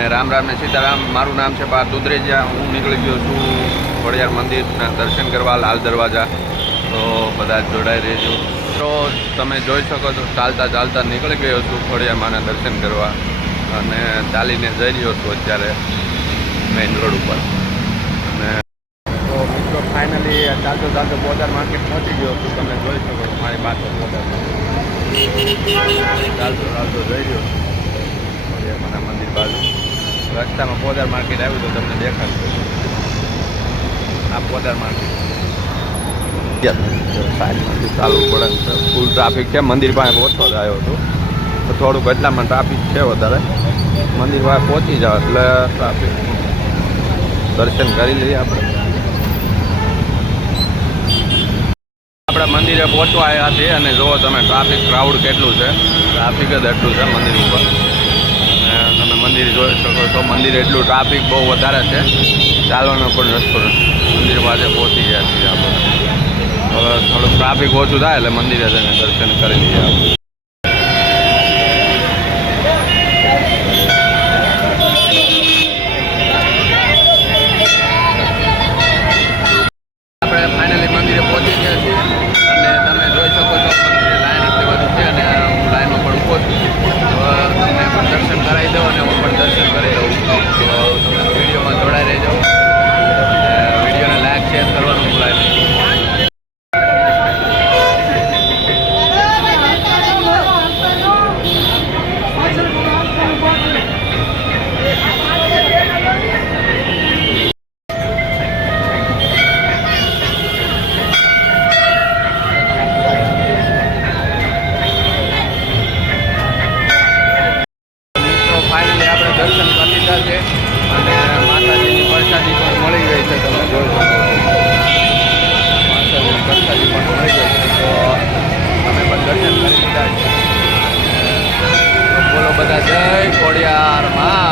અને રામ રામ ને સીતારામ. મારું નામ છે પાર્થ દુધરેજા. હું નીકળી ગયો છું ખોડિયાર મંદિરના દર્શન કરવા, લાલ દરવાજા. તો બધા જોડાઈ રહેજો. તો તમે જોઈ શકો છો ચાલતા ચાલતા નીકળી ગયો છું ખોડિયાર માના દર્શન કરવા અને ચાલીને જઈ રહ્યો છું અત્યારે મેઇન રોડ ઉપર. અને તો મિત્રો ફાઇનલી ચાલતો ચાલતો બોદર માર્કેટ પહોંચી ગયો છું. તમે જોઈ શકો છો મારી પાસે બોદર ચાલતો ચાલતો જઈ રહ્યો છું ખોડિયાર માના મંદિર બાજુ. રસ્તામાં બોદર માર્કેટ આવ્યું તો તમને દેખાડશે. આ બોદર માર્કેટ સાઈડમાંથી ચાલવું પડે. ફૂલ ટ્રાફિક છે. મંદિર પાસે ઓછો જ આવ્યો હતો તો થોડુંક એટલામાં ટ્રાફિક છે વધારે. મંદિર પાસે પહોંચી જાવ એટલે ટ્રાફિક દર્શન કરી લઈએ આપણે. મંદિરે પહોંચવા આવ્યા છીએ અને જુઓ તમે ટ્રાફિક ક્રાઉડ કેટલું છે. ટ્રાફિક જ એટલું છે મંદિર ઉપર. અને તમે મંદિર જોઈ શકો છો. મંદિર એટલું ટ્રાફિક બહુ વધારે છે. ચાલવાનો પણ રસ્તો નથી. મંદિર પાસે પહોંચી ગયા છીએ આપણે. હવે થોડુંક ટ્રાફિક ઓછું થાય એટલે મંદિરે જઈને દર્શન કરી લઈએ આપણે. ફાઇનલી મંદિરે પહોંચી ગયા છીએ અને તમે જોઈ શકો છો મંદિરે લાઈન એટલી બધી છે અને હું લાઈનમાં પણ ઊભો છું. તમને પણ દર્શન કરાવી દઉં અને હું પણ દર્શન કરી દઉં. તો તમે વિડીયોમાં જોડાઈ રહેજો. વિડીયોને લાઈક શેર કરવાનું ભૂલાય નહીં. દર્શન કરી લીધા છે અને માતાજીની પ્રસાદી પણ મળી ગઈ છે. તમે જોઈ શકો છો માતાજીની પ્રસાદી પણ મળી ગઈ છે. તો અમે પણ દર્શન કરી લીધા છે. બોલો બધા જય ખોડિયાર માં.